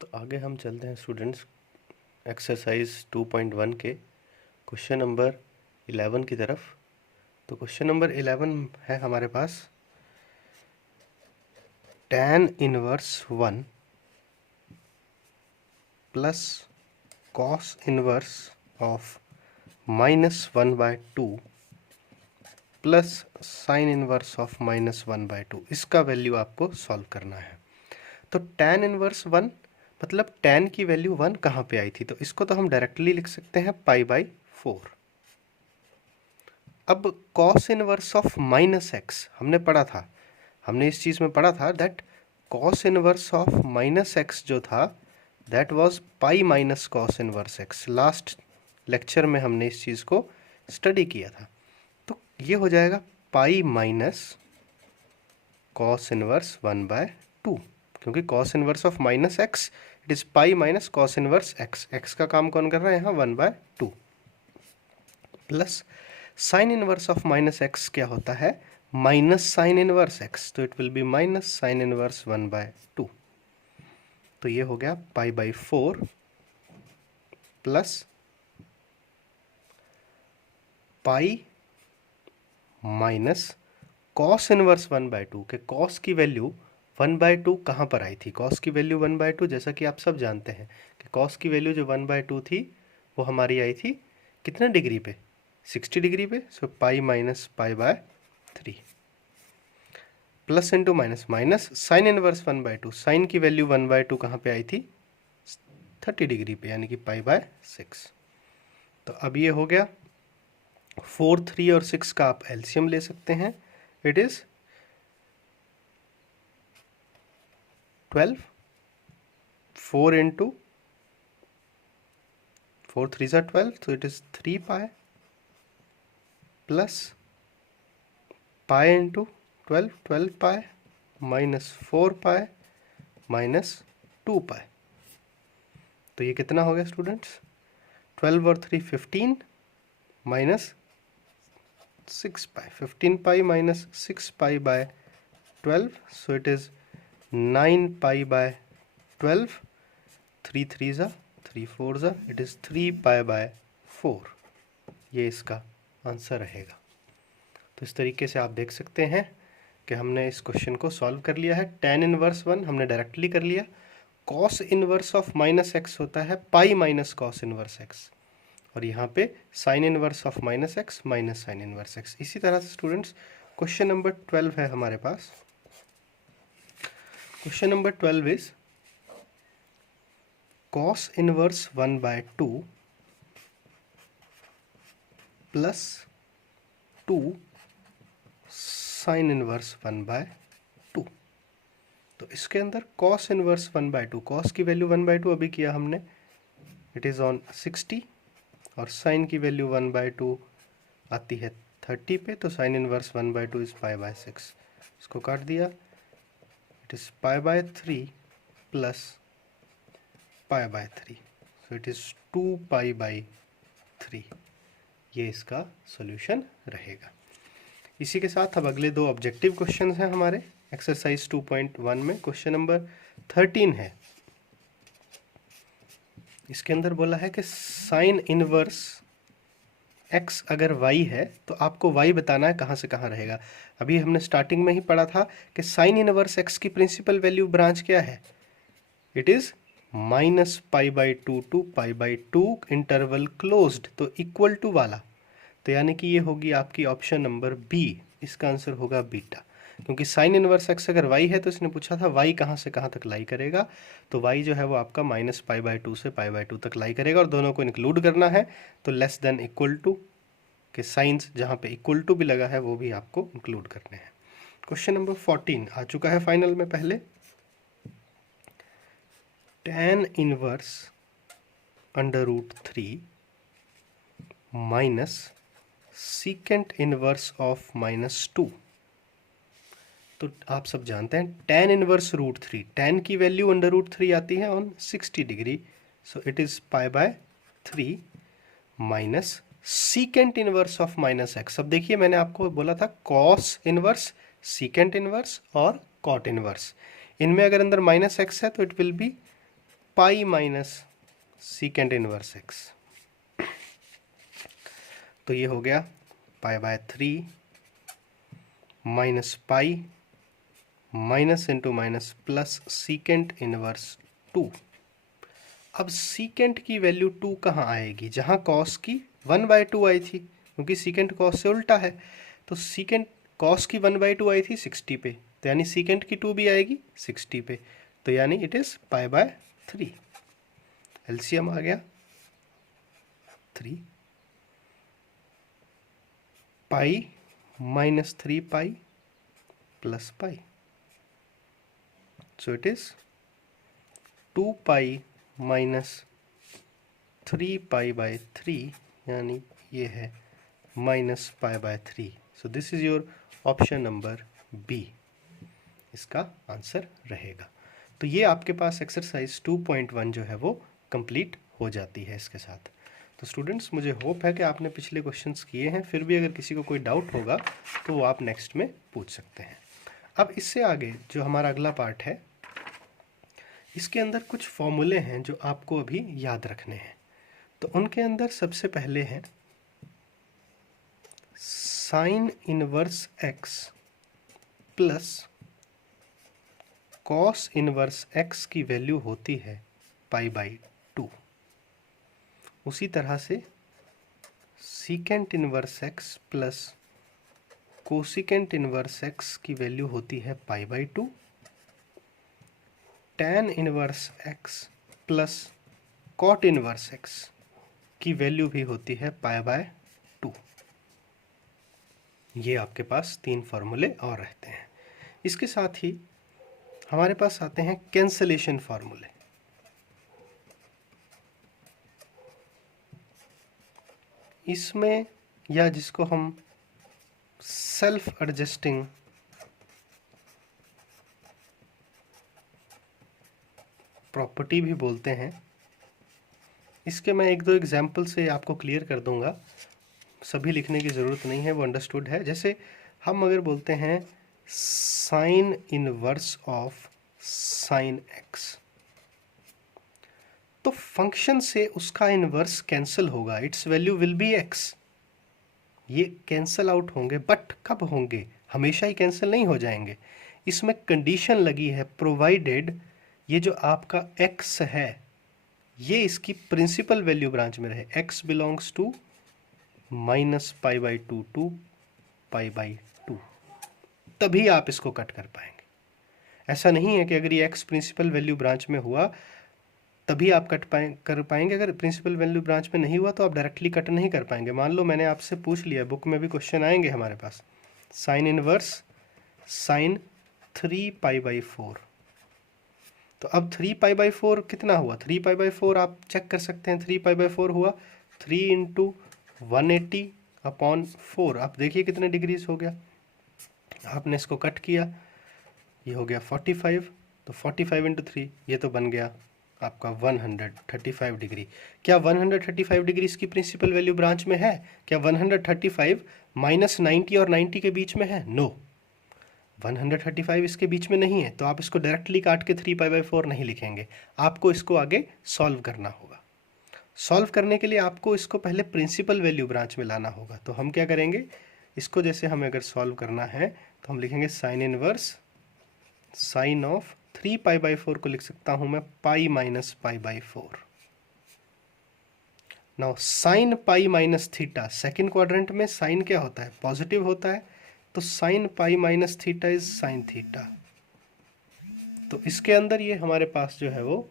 तो आगे हम चलते हैं स्टूडेंट्स एक्सरसाइज 2.1 के क्वेश्चन नंबर 11 की तरफ। तो क्वेश्चन नंबर 11 है हमारे पास tan inverse 1 plus cos inverse of -1/2 plus sine inverse of -1/2, इसका वैल्यू आपको सॉल्व करना है। तो tan इनवर्स 1 मतलब tan की वैल्यू 1 कहाँ पे आई थी, तो इसको तो हम डायरेक्टली लिख सकते हैं π/4। अब cos इनवर्स ऑफ -x हमने पढ़ा था, हमने इस चीज़ में पढ़ा था that cos inverse of -x जो था that was pi minus cos inverse x। Last lecture में हमने इस चीज़ को स्टडी किया था। तो ये हो जाएगा पाई माइनस cos इनवर्स 1/2, क्योंकि cos inverse of -x it is pi minus cos inverse x। x का काम कौन कर रहा है यहाँ 1/2 plus sine inverse of -x क्या होता है माइनस साइन इनवर्स x, तो it will be minus sine inverse 1/2। तो ये हो गया π/4 plus pi minus cos inverse 1/2 के कॉस की वैल्यू 1/2 कहाँ पर आई थी। कॉस की वैल्यू 1/2 जैसा कि आप सब जानते हैं कि कॉस की वैल्यू जो 1/2 थी वो हमारी आई थी कितने डिग्री पे, 60 डिग्री पे। So pi minus π/3 plus into minus minus sine inverse 1/2, sine की वैल्यू 1/2 कहाँ पे आई थी 30 डिग्री पे, यानी कि π/6। तो अब ये हो गया 4, 3 और 6 का आप एलसीएम ले सकते हैं। इट इज 12, 4 इंटू 4 3 ज़ा 12, तो it is 3 pi plus pi into 12, 12 pi minus 4 pi minus 2 पाई। तो ये कितना हो गया स्टूडेंट्स, 12 और 3 15 minus 6 pi, 15 pi minus 6 pi by 12, so it is 9 pi by 12, 3 3 ज़ा 3 4 ज़ा, इट इज़ 3 पाई बाय 4। ये इसका आंसर रहेगा। तो इस तरीके से आप देख सकते हैं कि हमने इस क्वेश्चन को सॉल्व कर लिया है। tan इनवर्स 1 हमने डायरेक्टली कर लिया, cos इनवर्स ऑफ -x होता है pi minus cos inverse x, और यहाँ पे sign inverse of -x minus sine inverse x। इसी तरह से स्टूडेंट्स क्वेश्चन नंबर 12 है हमारे पास। Question number 12 is cos inverse 1/2 plus 2 sine inverse 1/2। तो इसके अंदर cos इनवर्स 1/2, cos की वैल्यू 1/2 अभी किया हमने, इट इज़ ऑन 60, और साइन की वैल्यू 1/2 आती है 30 पे, तो साइन इनवर्स 1/2 इज π/6। इसको काट दिया, it is π/3 plus π/3, so it is 2 π/3। ये इसका सॉल्यूशन रहेगा। इसी के साथ अब अगले दो ऑब्जेक्टिव क्वेश्चन हैं हमारे एक्सरसाइज 2.1 में। क्वेश्चन नंबर 13 है, इसके अंदर बोला है कि साइन इनवर्स x अगर y है तो आपको y बताना है कहाँ से कहाँ रहेगा। अभी हमने स्टार्टिंग में ही पढ़ा था कि साइन इनवर्स x की प्रिंसिपल वैल्यू ब्रांच क्या है, it is -π/2 to π/2 interval closed, तो इक्वल टू वाला। तो यानी कि ये होगी आपकी ऑप्शन नंबर बी, इसका आंसर होगा बीटा, क्योंकि साइन इनवर्स x अगर y है तो इसने पूछा था y कहाँ से कहाँ तक लाई करेगा, तो y जो है वो आपका -π/2 से π/2 तक लाई करेगा, और दोनों को इंक्लूड करना है तो लेस देन इक्वल टू के साइंस जहाँ पे इक्वल टू भी लगा है वो भी आपको इंक्लूड करने हैं। क्वेश्चन नंबर 14 आ चुका है फाइनल में। पहले tan inverse √3 minus secant inverse of -2। तो आप सब जानते हैं tan इनवर्स √3, tan की वैल्यू √3 आती है on 60 degree, so it is π/3 minus secant inverse of -x। अब देखिए मैंने आपको बोला था कॉस इनवर्स, सीकेंट इनवर्स और कॉट इनवर्स, इनमें अगर अंदर -x है तो it will be pi minus secant inverse x. तो ये हो गया pi by 3 minus pi minus into minus plus secant inverse 2। अब सीकेंट की वैल्यू 2 कहाँ आएगी? जहाँ कॉस की 1/2 आई थी, क्योंकि सीकेंट कॉस से उल्टा है। तो सीकेंट कॉस की 1/2 आई थी 60 पे, तो यानी सीकेंट की 2 भी आएगी 60 पे, तो यानी it is pi by 3। LCM आ गया 3 pi minus 3 pi plus pi, so it is 2 pi minus 3 pi by 3, यानी ये है minus pi by 3। So this is your option number B, इसका आंसर रहेगा। तो ये आपके पास एक्सरसाइज 2.1 जो है वो कंप्लीट हो जाती है इसके साथ। तो स्टूडेंट्स, मुझे होप है कि आपने पिछले क्वेश्चंस किए हैं, फिर भी अगर किसी को कोई डाउट होगा तो वो आप नेक्स्ट में पूछ सकते हैं। अब इससे आगे जो हमारा अगला पार्ट है, इसके अंदर कुछ फॉर्मूले हैं जो आपको अभी याद रखने हैं। तो उनके अंदर सबसे पहले है sine inverse x plus cos inverse x की वैल्यू होती है पाई बाई 2। उसी तरह से secant inverse x plus cosecant inverse x की वैल्यू होती है pi by 2। Tan inverse x plus cot inverse x की वैल्यू भी होती है पाई बाय 2। ये आपके पास 3 फार्मूले और रहते हैं। इसके साथ ही हमारे पास आते हैं कैंसलेशन फार्मूले। इसमें, या जिसको हम सेल्फ एडजस्टिंग प्रॉपर्टी भी बोलते हैं, इसके मैं 1-2 एग्जाम्पल से आपको क्लियर कर दूंगा, सभी लिखने की ज़रूरत नहीं है, वो अंडरस्टूड है। जैसे हम अगर बोलते हैं sign inverse of sine x, तो फंक्शन से उसका इनवर्स कैंसिल होगा, it's value will be x. ये कैंसिल आउट होंगे, बट कब होंगे? हमेशा ही कैंसिल नहीं हो जाएंगे। इसमें कंडीशन लगी है, प्रोवाइडेड ये जो आपका x है ये इसकी प्रिंसिपल वैल्यू ब्रांच में रहे, x belongs to minus pi by 2 to pi by 2, तभी आप इसको कट कर पाएंगे। ऐसा नहीं है कि अगर ये x प्रिंसिपल वैल्यू ब्रांच में हुआ तभी आप कर पाएंगे। अगर प्रिंसिपल वैल्यू ब्रांच में नहीं हुआ तो आप डायरेक्टली कट नहीं कर पाएंगे। मान लो मैंने आपसे पूछ लिया, बुक में भी क्वेश्चन आएंगे हमारे पास, sine inverse sine 3 pi by 4, तो अब 3 पाई बाई 4 कितना हुआ? 3 पाई बाई 4 आप चेक कर सकते हैं, 3 पाई बाई 4 हुआ 3 इंटू 180 अपॉन 4। आप देखिए कितने डिग्रीज हो गया। आपने इसको कट किया, ये हो गया 45, तो 45 इंटू 3 ये तो बन गया आपका 135 डिग्री। क्या 135 डिग्री इसकी प्रिंसिपल वैल्यू ब्रांच में है? क्या 135 माइनस 90 और 90 के बीच में है? नो, 135 इसके बीच में नहीं है, तो आप इसको डायरेक्टली काट के 3 पाई बाई 4 नहीं लिखेंगे, आपको इसको आगे सॉल्व करना होगा। सॉल्व करने के लिए आपको इसको पहले प्रिंसिपल वैल्यू ब्रांच में लाना होगा। तो हम क्या करेंगे, इसको जैसे हमें अगर सॉल्व करना है तो हम लिखेंगे sign inverse sign of 3 pi by 4 को लिख सकता हूं मैं pi minus pi by 4। Now sine pi minus theta, second quadrant में साइन क्या होता है? पॉजिटिव होता है, तो sine pi minus theta is sine theta. तो इसके अंदर ये हमारे पास जो है वो